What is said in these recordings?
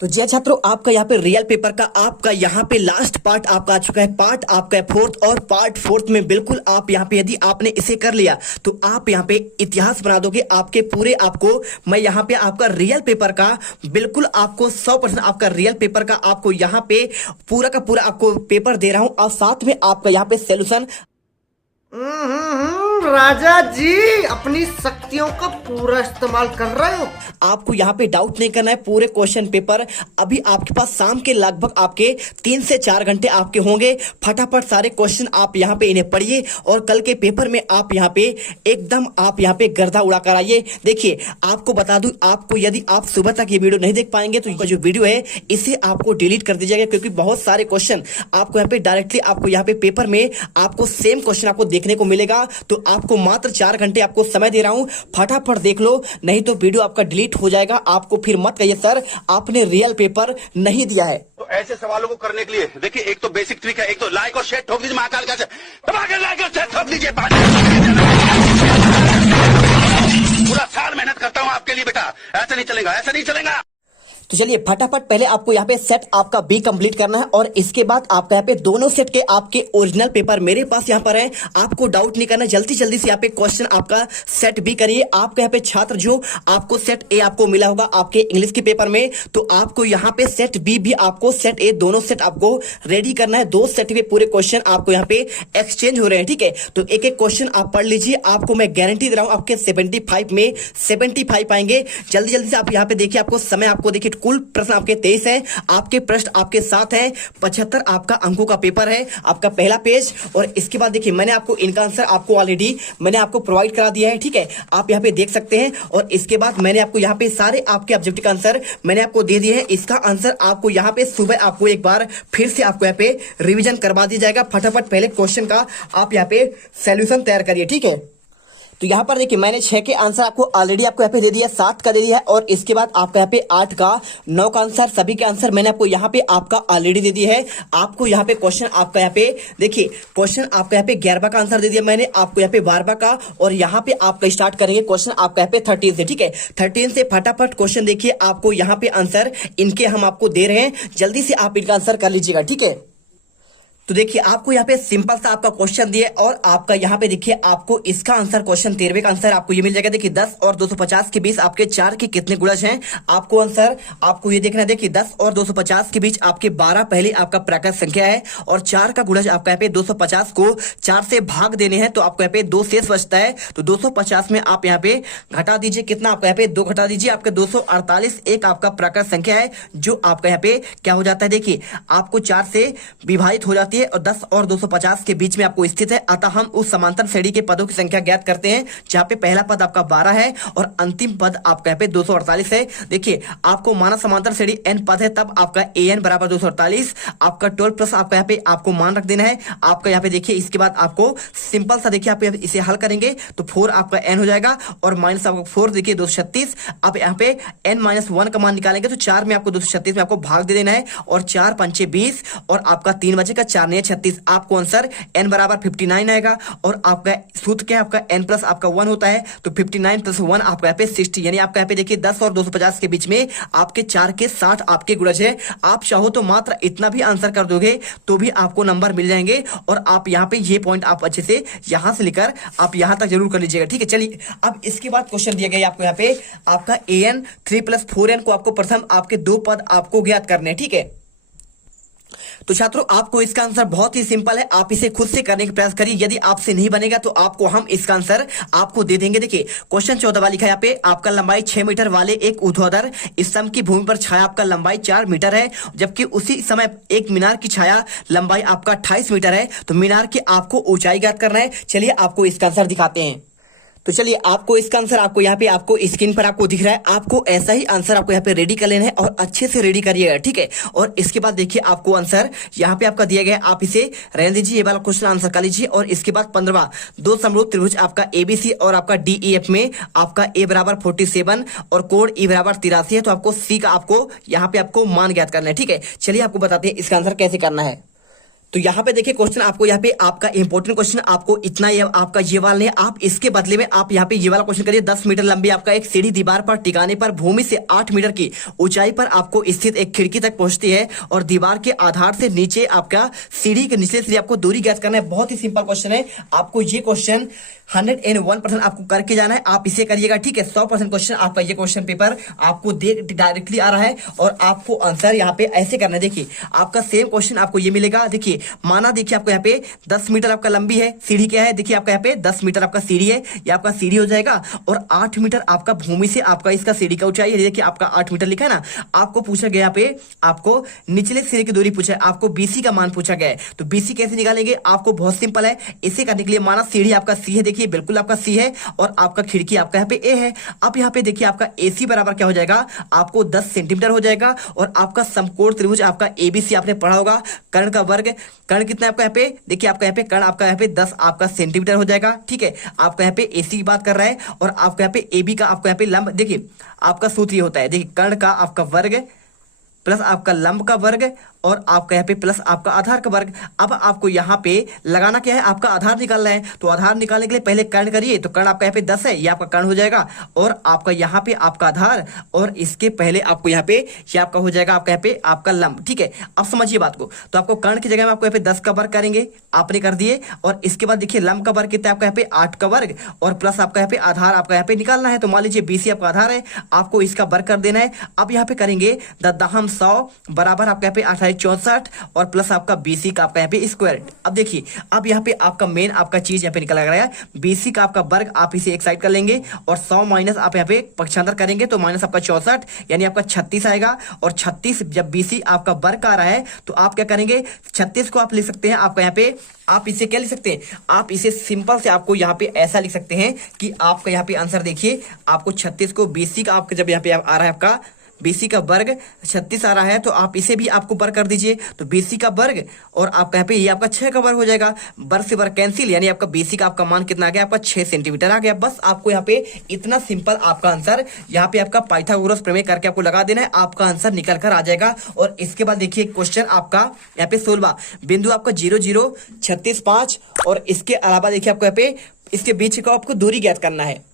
तो जय छात्रों, आपका यहाँ पे रियल पेपर का आपका यहाँ पे लास्ट पार्ट आपका आ चुका है। पार्ट आपका है फोर्थ, और पार्ट फोर्थ में बिल्कुल आप यहाँ पे यदि आपने इसे कर लिया तो आप यहाँ पे इतिहास बना दोगे आपके पूरे। आपको मैं यहाँ पे आपका रियल पेपर का बिल्कुल आपको 100% आपका रियल पेपर का आपको यहाँ पे पूरा का पूरा आपको पेपर दे रहा हूं, और साथ में आपका यहाँ पे सोल्यूशन। राजा जी अपनी शक्तियों का पूरा इस्तेमाल कर रहे हो। आपको यहाँ पे डाउट नहीं करना है। पूरे क्वेश्चन पेपर अभी आपके पास शाम के लगभग आपके 3 से 4 घंटे आपके होंगे। फटाफट सारे क्वेश्चन आप यहाँ पे इन्हें पढ़िए, और कल के पेपर में आप यहाँ पे एकदम आप यहाँ पे गर्दा उड़ा कर आइए। देखिए आपको बता दूं, आपको यदि आप सुबह तक ये वीडियो नहीं देख पाएंगे तो जो वीडियो है इसे आपको डिलीट कर दीजिएगा, क्योंकि बहुत सारे क्वेश्चन आपको यहाँ पे डायरेक्टली आपको यहाँ पे पेपर में आपको सेम क्वेश्चन आपको देखने को मिलेगा। तो आपको मात्र 4 घंटे आपको समय दे रहा हूं, फटाफट देख लो, नहीं तो वीडियो आपका डिलीट हो जाएगा। आपको फिर मत कहिए सर आपने रियल पेपर नहीं दिया है। तो ऐसे सवालों को करने के लिए देखिए, एक तो बेसिक ट्रिक है, एक तो लाइक और शेयर ठोक दीजिए, महाकाल का दबा के लाइक और शेयर ठोक दीजिए। पूरा साल मेहनत करता हूं आपके लिए बेटा, ऐसा नहीं चलेगा, ऐसा नहीं चलेगा। तो चलिए फटाफट पहले आपको यहाँ पे सेट आपका बी कंप्लीट करना है, और इसके बाद आपका यहाँ पे दोनों सेट के आपके ओरिजिनल पेपर मेरे पास यहाँ पर है। आपको डाउट नहीं करना, जल्दी जल्दी से यहाँ पे क्वेश्चन आपका सेट बी करिए। आपका यहाँ पे छात्र जो आपको सेट ए आपको मिला होगा आपके इंग्लिश के पेपर में, तो आपको यहाँ पे सेट बी भी आपको सेट ए दोनों सेट आपको रेडी करना है। 2 सेट में पूरे क्वेश्चन आपको यहाँ पे एक्सचेंज हो रहे हैं, ठीक है। तो एक एक क्वेश्चन आप पढ़ लीजिए, आपको मैं गारंटी दे रहा हूँ आपके 75 में 75 आएंगे। जल्दी जल्दी से आप यहाँ पे देखिए, आपको समय आपको देखिए कुल प्रश्न आपके 23 हैं, आपके प्रश्न आपके 7 हैं, 75 आपका अंकों का पेपर है आपका पहला पेज। और इसके बाद देखिए मैंने आपको इनका आंसर आपको ऑलरेडी मैंने आपको प्रोवाइड करा दिया है, ठीक है, आप यहाँ पे देख सकते हैं। और इसके बाद मैंने आपको यहाँ पे सारे आपके ऑब्जेक्टिव का आंसर मैंने आपको दे दिए हैं। इसका आंसर आपको यहाँ पे सुबह आपको एक बार फिर से आपको यहाँ पे रिविजन करवा दिया जाएगा। फटाफट पहले क्वेश्चन का आप यहाँ पे सोल्यूशन तैयार करिए, ठीक है। तो यहाँ पर देखिए मैंने 6 के आंसर आपको ऑलरेडी आपको यहाँ पे दे दिया, 7 का दे दिया है, और इसके बाद आपका यहाँ पे 8 का 9 का आंसर, सभी के आंसर मैंने आपको यहाँ पे आपका ऑलरेडी दे दिया है। आपको यहाँ पे क्वेश्चन आपका यहाँ पे देखिए क्वेश्चन आपका यहाँ पे 11 का आंसर दे दिया मैंने आपको यहाँ पे 12 का, और यहाँ पे आपका स्टार्ट करेंगे क्वेश्चन आपका यहाँ पे 13 से, ठीक है। 13 से फटाफट क्वेश्चन देखिए, आपको यहाँ पे आंसर इनके हम आपको दे रहे हैं, जल्दी से आप इनका आंसर कर लीजिएगा, ठीक है। तो देखिए आपको यहाँ पे सिंपल सा आपका क्वेश्चन दिए, और आपका यहाँ पे देखिए आपको इसका आंसर क्वेश्चन 13वें का आंसर आपको ये मिल जाएगा। देखिए 10 और 250 के बीच आपके 4 के कितने गुणज हैं, आपको आंसर आपको ये देखना है। देखिए 10 और 250 के बीच आपके 12 पहले आपका प्राकृत संख्या है, और 4 का गुणज आपका यहाँ पे 250 को 4 से भाग देने हैं, तो आपको यहाँ पे 2 शेष बचता है। तो 250 में आप यहाँ पे घटा दीजिए, कितना आपका यहाँ पे 2 घटा दीजिए, आपके 248 एक आपका प्राकृत संख्या है, जो आपका यहाँ पे क्या हो जाता है, देखिए आपको 4 से विभाजित हो जाती है, और 10 और 250 के बीच में आपको स्थित है। अतः हम उस समांतर श्रेणी के पदों की संख्या ज्ञात करते हैं, जहां पे पहला पद आपका 12 है और अंतिम पद आपका यहाँ पे 248 है। देखिए आपको माना समांतर श्रेणी n पद है, तब आपका an बराबर 248, आपका 12 प्लस आपका यहाँ पे आपको मान रख देना है। आपका यहाँ पे देखिए इसके बाद आपको सिंपल सा देखिए आप इसे हल करेंगे तो 4 आपका n हो जाएगा, और माइनस आपका 4 देखिए 236। अब यहाँ पे n-1 का मान निकालेंगे तो 4 में आपको 236 में आपको भाग दे देना है, और 4 पंचे 20, और आपका 3 बचेगा, 4 ने 36। आपको आंसर n बराबर 59 आएगा, और आपका सूत्र क्या है, आपका n प्लस आपका 1 होता है, तो 59 प्लस 1 आपका यहाँ पे 60, यानी आपका यहाँ पे देखिए 10 और 250 के बीच में आपके 4 के 60 आपके गुणज है। आप चाहो तो मात्र इतना भी आंसर कर दोगे तो भी आपको नंबर मिल जाएंगे, और आप यहाँ पे ये पॉइंट आप अच्छे से यहाँ से लेकर आप यहाँ तक जरूर कर लीजिएगा, ठीक है। चलिए अब इसके बाद क्वेश्चन दिया गया आपको यहाँ पे आपका an 3 + 4n को आपको प्रथम आपके 2 पद आपको ज्ञात करने हैं, ठीक है। तो छात्रों आपको इसका आंसर बहुत ही सिंपल है, आप इसे खुद से करने का प्रयास करिए। यदि आपसे नहीं बनेगा तो आपको हम इसका आंसर आपको दे देंगे। देखिए क्वेश्चन 14 लिखा है यहाँ पे, आपका लंबाई 6 मीटर वाले एक ऊर्ध्वाधर स्तंभ की भूमि पर छाया आपका लंबाई 4 मीटर है, जबकि उसी समय एक मीनार की छाया लंबाई आपका 28 मीटर है। तो मीनार की आपको ऊंचाई ज्ञात करना है। चलिए आपको इसका आंसर दिखाते हैं। तो चलिए आपको इसका आंसर आपको यहाँ पे आपको स्क्रीन पर आपको दिख रहा है, आपको ऐसा ही आंसर आपको यहाँ पे रेडी कर लेना है, और अच्छे से रेडी करिएगा, ठीक है। और इसके बाद देखिए आपको आंसर यहाँ पे आपका दिया गया है, आप इसे रहने दीजिए, ये वाला क्वेश्चन आंसर कर लीजिए। और इसके बाद 15वां 2 समरूप त्रिभुज आपका एबीसी और आपका डीईएफ में आपका ए बराबर 47 और कोण ई बराबर 83 है, तो आपको सी का आपको यहाँ पे आपको मान ज्ञात करना है, ठीक है। चलिए आपको बताते हैं इसका आंसर कैसे करना है। तो यहाँ पे देखिए क्वेश्चन आपको यहाँ पे आपका इंपॉर्टेंट क्वेश्चन आपको इतना ये आपका ये वाला नहीं, आप इसके बदले में आप यहाँ पे ये वाला क्वेश्चन करिए। 10 मीटर लंबी आपका एक सीढ़ी दीवार पर टिकाने पर भूमि से 8 मीटर की ऊंचाई पर आपको स्थित एक खिड़की तक पहुंचती है और दीवार के आधार से नीचे आपका सीढ़ी के निचले सीढ़ी आपको दूरी ज्ञात करना है। बहुत ही सिंपल क्वेश्चन है, आपको ये क्वेश्चन 101% आपको करके जाना है, आप इसे करिएगा, ठीक है। 100% क्वेश्चन आपका ये क्वेश्चन पेपर आपको डायरेक्टली आ रहा है और आपको आंसर यहाँ पे ऐसे करना है। देखिए आपका सेम क्वेश्चन आपको ये मिलेगा। देखिए माना देखिए आपको यहाँ पे 10 मीटर आपका लंबी है सीढ़ी, क्या है देखिए आपका यहाँ पे 10 मीटर आपका सीढ़ी है, ये आपका सीढ़ी हो जाएगा और 8 मीटर आपका भूमि से आपका इसका सीढ़ी का ऊंचाई है, देखिए आपका 8 मीटर लिखा है ना। आपको पूछा गया यहाँ पे आपको निचले सिरे की दूरी पूछा है, आपको बीसी का मान पूछा गया है। तो बीसी कैसे निकालेंगे, आपको बहुत सिंपल है। इसे करने के लिए माना सीढ़ी आपका सी है, देखिए बिल्कुल आपका सी है और आपका खिड़की आपका यहाँ पे ए है। अब यहाँ पे देखिए आपका एसी बराबर क्या हो जाएगा, आपको 10 सेंटीमीटर हो जाएगा और आपका समकोण त्रिभुज आपका एबीसी आपने पढ़ा होगा, कर्ण का वर्ग, कर्ण कितना है आपका यहाँ पे, देखिए आपका यहाँ पे कर्ण आपका यहाँ पे 10 आपका सेंटीमीटर हो जाएगा, ठीक है। आपका यहाँ पे एसी की बात कर रहा है और आपका यहाँ पे एबी का आपका यहाँ पे लंब, देखिए आपका सूत्र ये होता है, देखिए कर्ण का आपका वर्ग प्लस आपका लंब का वर्ग और आपका यहाँ पे प्लस आपका आधार का वर्ग। अब आपको यहाँ पे लगाना क्या है, आपका आधार निकालना है। तो आधार निकालने के लिए पहले कर्ण करिए, तो कर्ण आपका यहाँ पे 10 है, ये आपका कर्ण हो जाएगा और आपका यहाँ पे आपका आधार और इसके पहले आपको यहाँ पे ये आपका हो जाएगा आपका यहाँ पे आपका लंब, ठीक है। अब समझिए बात को, तो आपको कर्ण की जगह में आपको यहाँ पे 10 का वर्ग करेंगे, आपने कर दिए और इसके बाद देखिए लंब का वर्ग कितना है आपका यहाँ पे 8 का वर्ग और प्लस आपका यहाँ पे आधार आपका यहाँ पे निकालना है। तो मान लीजिए बीसी आपका आधार है, आपको इसका वर्ग कर देना है। अब यहाँ पे करेंगे 10 बराबर आपका यहाँ पे 2864 और प्लस आपका बीसी का आपका यहाँ पे स्क्वायर। अब देखिए अब यहाँ पे आपका मेन आपका चीज यहाँ पे निकल रहा है, बीसी का आपका वर्ग आप इसे एक साइड कर लेंगे और 100 माइनस आप यहाँ पे पक्षांतर करेंगे तो माइनस आपका 64 यानी आपका 36 आएगा। और 36 जब बीसी आपका वर्ग आ रहा है तो आप क्या करेंगे, 36 को आप लिख सकते हैं आपका यहाँ पे, आप इसे क्या लिख सकते हैं, आप इसे सिंपल से आपको यहाँ पे ऐसा लिख सकते हैं कि आपका यहाँ पे आंसर देखिए आपको 36 को बीसी का आपका जब यहाँ पे आ रहा है आपका बीसी का वर्ग 36 आ रहा है तो आप इसे भी आपको वर्ग कर दीजिए। तो बीसी का वर्ग और आपका यहाँ पे ये आपका 6 का वर्ग हो जाएगा, वर्ग से वर्ग कैंसिल, यानी आपका बीसी का आपका मान कितना आ गया, आपका 6 सेंटीमीटर आ गया। बस आपको यहाँ पे इतना सिंपल आपका आंसर यहाँ पे आपका पाइथागोरस प्रमेय करके आपको लगा देना है, आपका आंसर निकल कर आ जाएगा। और इसके बाद देखिए क्वेश्चन आपका यहाँ पे 16 बिंदु आपका 0 0 36 5 और इसके अलावा देखिए आपको यहाँ पे इसके बीच का आपको दूरी ज्ञात करना है।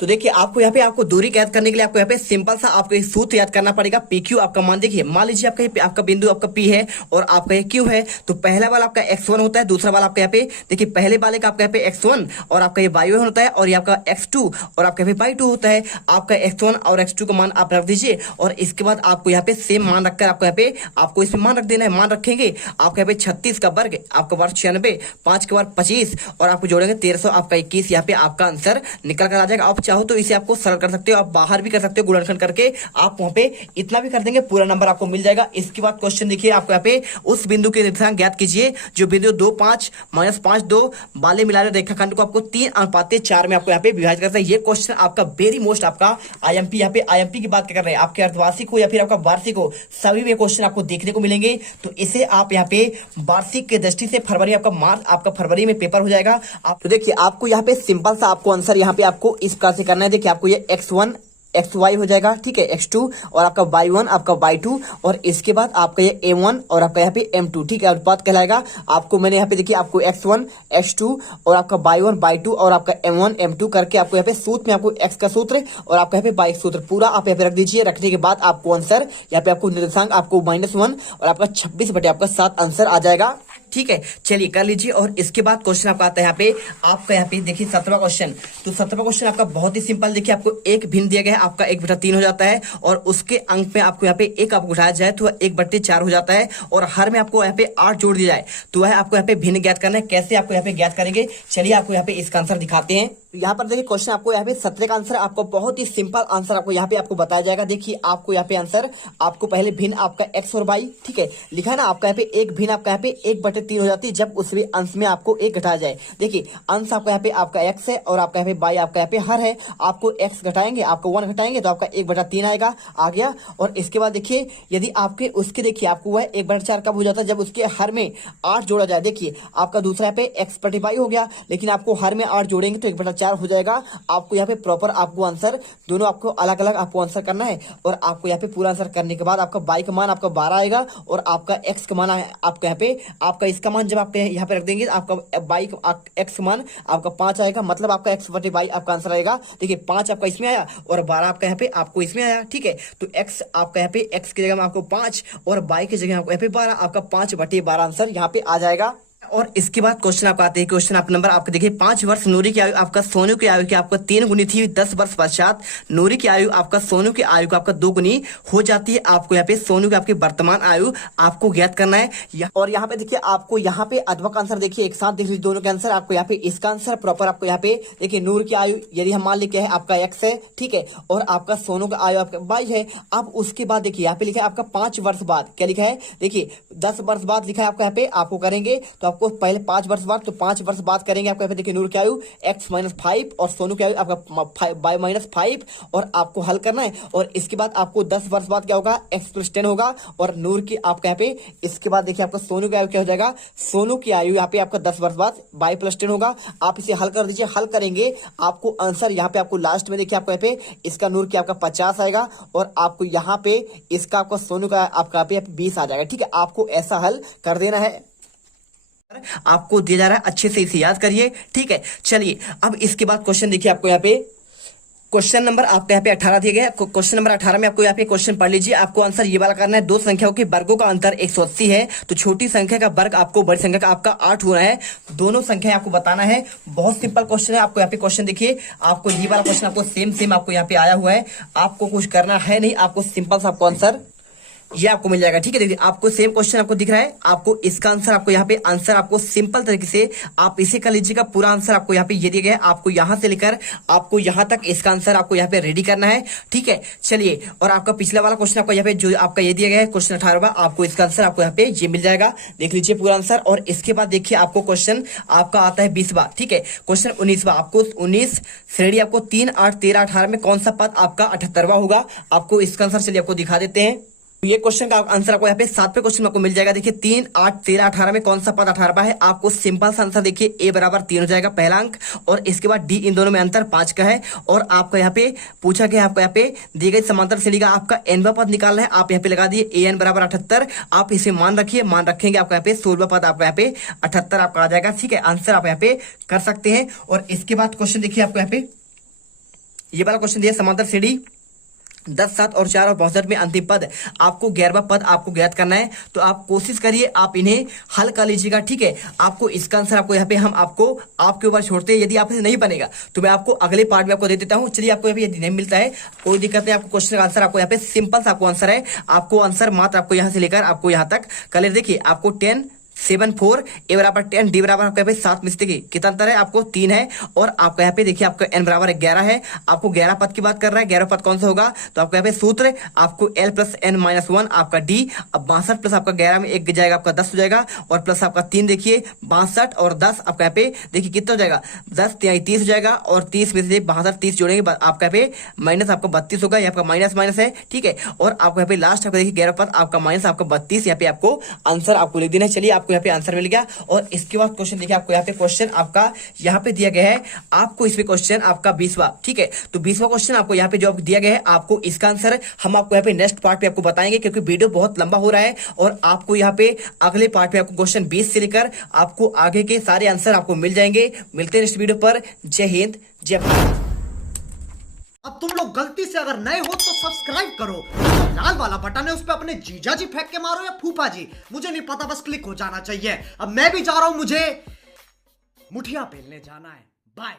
तो देखिए आपको यहाँ पे आपको दूरी ज्ञात करने के लिए आपको यहाँ पे सिंपल सा आपको एक सूत्र याद करना पड़ेगा। पी क्यू आपका मान देखिए, मान लीजिए आपका ये आपका बिंदु आपका पी है और आपका ये क्यू है, तो पहला वाला आपका x1 होता है, दूसरा वाला आपका यहाँ पे देखिए पहले वाले का आपका यहाँ पे x1 और आपका ये y1 होता है और ये आपका x2 और आपका यहाँ पे y2 होता है। आपका x1 और x2 का मान आप रख दीजिए और इसके बाद आपको यहाँ पे सेम मान रखकर आपको यहाँ पे आपको इसमें मान रख देना है। मान रखेंगे आपका यहाँ पे 36 का वर्ग आपका वर्ग 96, 5 का वर्ग 25 और आपको जोड़ेंगे 1300 आपका 21, यहाँ पे आपका आंसर निकल कर आ जाएगा। आप चाहो तो इसे आपको सरल कर सकते हो, आप बाहर भी कर सकते हो, गुणनखंड करके आप वहां पे इतना भी कर देंगे, पूरा नंबर आपको मिल जाएगा। इसके बाद क्वेश्चन देखिए आपको यहाँ पे उस बिंदु के निर्देशांक ज्ञात कीजिए जो बिंदु 2 5 -5 2 वाले मिलाने रेखाखंड को आपको 3:4 में आपको यहाँ पे विभाजित करता है। ये क्वेश्चन आपका वेरी मोस्ट आपका आईएमपी, यहाँ पे आईएमपी की बात कर रहे हैं, आपके अर्धवार्षिक हो या फिर आपका वार्षिक हो, सभी में क्वेश्चन आपको देखने को मिलेंगे। तो इसे आप यहाँ पे वार्षिक के दृष्टि से फरवरी आपका मार्च आपका फरवरी में पेपर हो जाएगा। आप तो देखिए आपको यहाँ पे सिंपल सा आपको आंसर यहाँ पे आपको इस प्रकार से करना है। देखिए आपको ये x1 xy हो जाएगा, ठीक है, x2 और आपका y1 आपका y2 और इसके बाद आपका ये m1 और आपका यहाँ पे m2, ठीक है, अनुपात कहलाएगा। आपको मैंने यहाँ पे देखिए आपको x1 x2 और आपका y1 y2 और आपका m1 m2 करके आपको यहाँ पे सूत्र में आपको x का सूत्र और आपका यहाँ पे y सूत्र पूरा आप यहाँ पे रख दीजिए। रखने के बाद आपको आंसर यहाँ पे आपको निर्देशांक आपको -1 और आपका 26/7 आंसर आ जाएगा, ठीक है। चलिए कर लीजिए। और इसके बाद क्वेश्चन आपका आता है यहाँ पे आपका यहाँ पे देखिए 17वां क्वेश्चन। तो 17वां क्वेश्चन आपका बहुत ही सिंपल, देखिए आपको एक भिन्न दिया गया है, आपका 1/3 हो जाता है और उसके अंक में आपको यहाँ पे 1 आपको उठाया जाए तो 1/4 हो जाता है और हर में आपको यहाँ पे 8 जोड़ दिया जाए तो वह आपको यहाँ पे भिन्न ज्ञात करना है। कैसे आपको यहाँ पे ज्ञात करेंगे, चलिए आपको यहाँ पे इसका आंसर दिखाते हैं। तो यहाँ पर देखिए क्वेश्चन आपको यहाँ पे 17 का आंसर आपको बहुत ही सिंपल आंसर आपको यहाँ पे आपको बताया जाएगा। देखिए आपको यहाँ पे आंसर आपको पहले भिन्न आपका x और y, ठीक है, लिखा है ना, आपका यहाँ पे एक भिन्न आपका यहाँ पे 1/3 हो जाती है जब उसमें अंश में आपको 1 घटाया जाए। देखिए अंश आपका यहाँ पे आपका x है और आपका यहाँ पे y आपका यहाँ पे हर है, आपको x घटाएंगे आपको 1 घटाएंगे तो आपका 1/3 आएगा, आ गया। और इसके बाद देखिए यदि आपके उसके देखिए आपको वह 1/4 कब हो जाता है, जब उसके हर में 8 जोड़ा जाए। देखिए आपका दूसरा यहाँ पे x/y हो गया, लेकिन आपको हर में 8 जोड़ेंगे तो 1/4 4 हो जाएगा। आपको यहाँ पे प्रॉपर आपको आंसर दोनों आपको अलग अलग आपको आंसर करना है और आपको यहाँ पे पूरा आंसर करने के बाद आपका y का मान आपका 12 आएगा और आपका x का मान आपका यहाँ पे आपका इसका मान जब आप यहाँ पे रख देंगे आपका y x का मान आपका 5 आएगा, मतलब आपका x बटे y आपका आंसर आएगा। देखिए 5 आपका इसमें आया और 12 आपका यहाँ पे आपको इसमें आया, ठीक है। तो x आपका यहाँ पे x की जगह में आपको 5 और y की जगह आपको यहाँ पे 12, आपका 5 बटे 12 आंसर यहाँ पे आ जाएगा। और इसके बाद क्वेश्चन आपका आते हैं, क्वेश्चन आप नंबर आपका देखिए 5 वर्ष नूरी की आयु आपका सोनू की आयु की आपका 3 गुनी थी। 10 वर्ष पश्चात नूरी की आयु आपका सोनू की आयु का आपका 2 गुनी हो जाती है। आपको यहाँ पे सोनू की आपकी वर्तमान आयु आपको ज्ञात करना है। और यहाँ पे देखिए आपको यहाँ पे अथवा का आंसर देखिए एक साथ देख लीजिए दोनों के आंसर। आपको यहाँ पे इसका आंसर प्रॉपर आपको यहाँ पे देखिए नूर की आयु यदि हम मान लें क्या है आपका x है, ठीक है, और आपका सोनू का आयु आपका y है। अब उसके बाद देखिए यहाँ पे लिखा है आपका 5 वर्ष बाद, क्या लिखा है देखिए 10 वर्ष बाद लिखा है आपका यहाँ पे आपको करेंगे तो आपको पहले 5 वर्ष बाद, तो 5 वर्ष बाद करेंगे आपको यहाँ पे देखिए नूर की आयु x माइनस 5 और सोनू की आयु आपका y माइनस 5 और आपको हल करना है। और इसके बाद आपको 10 वर्ष बाद क्या होगा x प्लस 10 होगा और नूर की आपका यहाँ पे इसके बाद देखिए आपका सोनू की आयु क्या हो जाएगा, सोनू की आयु यहाँ पे आपका 10 वर्ष बाद y प्लस 10 होगा। आप इसे हल कर दीजिए, हल करेंगे आपको आंसर यहाँ पे आपको लास्ट में देखिए आपको यहाँ पे इसका नूर की आपका 50 आएगा और आपको यहाँ पे इसका आपका सोनू का आपका यहाँ पे 20 आ जाएगा, ठीक है। आपको ऐसा हल कर देना है, आपको दिया जा रहा है, अच्छे से इसे याद करिए, ठीक है। चलिए अब इसके बाद क्वेश्चन देखिए आपको यहाँ पे क्वेश्चन नंबर आपको यहाँ पे 18 दिए गए। क्वेश्चन नंबर 18 में आपको यहाँ पे क्वेश्चन पढ़ लीजिए। आपको आंसर ये वाला करना है, दो संख्याओं के वर्गों का अंतर 180 है तो छोटी संख्या का वर्ग आपको बड़ी संख्या का आपका 8 होना है। दोनों संख्या आपको बताना है, बहुत सिंपल क्वेश्चन है। आपको यहाँ पे क्वेश्चन देखिए, आपको ये वाला क्वेश्चन आपको सेम आपको यहाँ पे आया हुआ है, आपको कुछ करना है नहीं, आपको सिंपल सा आपको आंसर ये आपको मिल जाएगा, ठीक है। देखिए आपको सेम क्वेश्चन आपको दिख रहा है, आपको इसका आंसर आपको यहाँ पे आंसर आपको सिंपल तरीके से आप इसे कर लीजिएगा। पूरा आंसर आपको यहाँ पे ये दिया गया है, आपको यहाँ से लेकर आपको यहाँ तक इसका आंसर आपको यहाँ पे रेडी करना है, ठीक है। चलिए और आपका पिछला वाला क्वेश्चन आपको यहाँ पे जो आपका ये दिया गया है क्वेश्चन 18वां, आपको इसका आंसर आपको यहाँ पे ये मिल जाएगा, देख लीजिए पूरा आंसर। और इसके बाद देखिए आपको क्वेश्चन आपका आता है 20वां, ठीक है। क्वेश्चन 19वां, आपको 19 श्रेणी आपको 3, 8, 13, 18 में कौन सा पद आपका 78वां होगा, आपको इसका आंसर चलिए आपको दिखा देते हैं। ये क्वेश्चन का आंसर आपको यहाँ पे 7वें क्वेश्चन में आपको मिल जाएगा। देखिए 3, 8, 13, 18 में कौन सा पद 18वां है, आपको सिंपल सा आंसर देखिए a बराबर 3 हो जाएगा पहला अंक, और इसके बाद d इन दोनों में अंतर 5 का है। और आपका यहाँ पे पूछा गया आपको यहाँ पे दी गई समांतर श्रेणी का आपका nवां पद निकालना है, आप यहाँ पे लगा दिए an बराबर 78। आप इसे मान रखिए, मान रखेंगे आपको यहाँ पे 16वां पद आपका यहाँ पे 78 आपका आ जाएगा, ठीक है। आंसर आप यहाँ पे कर सकते हैं। और इसके बाद क्वेश्चन देखिए आपको यहाँ पे ये वाला क्वेश्चन दिया, समांतर श्रेणी 10, 7 और 4 और 62 में अंतिम पद आपको 11वां पद आपको ज्ञात करना है। तो आप कोशिश करिए आप इन्हें हल कर लीजिएगा, ठीक है। आपको इसका आंसर आपको यहाँ पे हम आपको आपके ऊपर छोड़ते हैं, यदि आपसे नहीं बनेगा तो मैं आपको अगले पार्ट में आपको दे देता हूँ। चलिए आपको यहाँ पे यदि नहीं मिलता है कोई दिक्कत नहीं, आपको क्वेश्चन का आंसर आपको यहाँ पे सिंपल सा आपको आंसर है, आपको आंसर मात्र आपको यहाँ से लेकर आपको यहाँ तक कर ले। देखिए आपको 10, 7, 4 a बराबर 10 d बराबर आपका 7 में से देखिए कितना अंतर है, आपको 3 है। और आपका यहाँ पे देखिए आपका n बराबर 11 है, आपको 11 पद की बात कर रहा है। 11 पद कौन सा होगा, तो आपको यहाँ पे सूत्र आपको l प्लस n माइनस 1 आपका d, अब 62 प्लस आपका 11 में 1 जाएगा आपका 10 हो जाएगा, और प्लस आपका 3 देखिए 62 और 10 आपका यहाँ पे देखिए कितना हो जाएगा 10 30 हो जाएगा, और 30 में से 62 30 जोड़ेंगे आपका यहाँ पे माइनस आपका 32 होगा, ये आपका माइनस माइनस है, ठीक है। और आपको यहाँ पे लास्ट आपको देखिए 11 पद आपका माइनस आपका 32, यहाँ पे आपको आंसर आपको लिख देना है। चलिए आपको यहाँ पे आंसर मिल गया। और इसके बाद क्वेश्चन देखिए आपको यहाँ पे क्वेश्चन आपका यहाँ पे दिया गया है, आपको इसमें क्वेश्चन आपका 20वां, ठीक है। तो 20वां क्वेश्चन आपको यहाँ पे जो दिया गया है, आपको इसका आंसर हम आपको यहाँ पे नेक्स्ट पार्ट पे आपको बताएंगे, क्योंकि वीडियो बहुत लंबा हो रहा है। और आपको यहाँ पे अगले पार्ट में आपको क्वेश्चन 20 से लेकर आपको आगे के सारे आंसर आपको मिल जाएंगे। मिलते हैं नेक्स्ट वीडियो पर। जय हिंद, जय भारत। अब तुम लोग गलती से अगर नए हो तो सब्सक्राइब करो, जो लाल वाला बटन है उस पे अपने जीजा जी फेंक के मारो या फूफा जी, मुझे नहीं पता, बस क्लिक हो जाना चाहिए। अब मैं भी जा रहा हूं, मुझे मुठिया पेलने जाना है। बाय।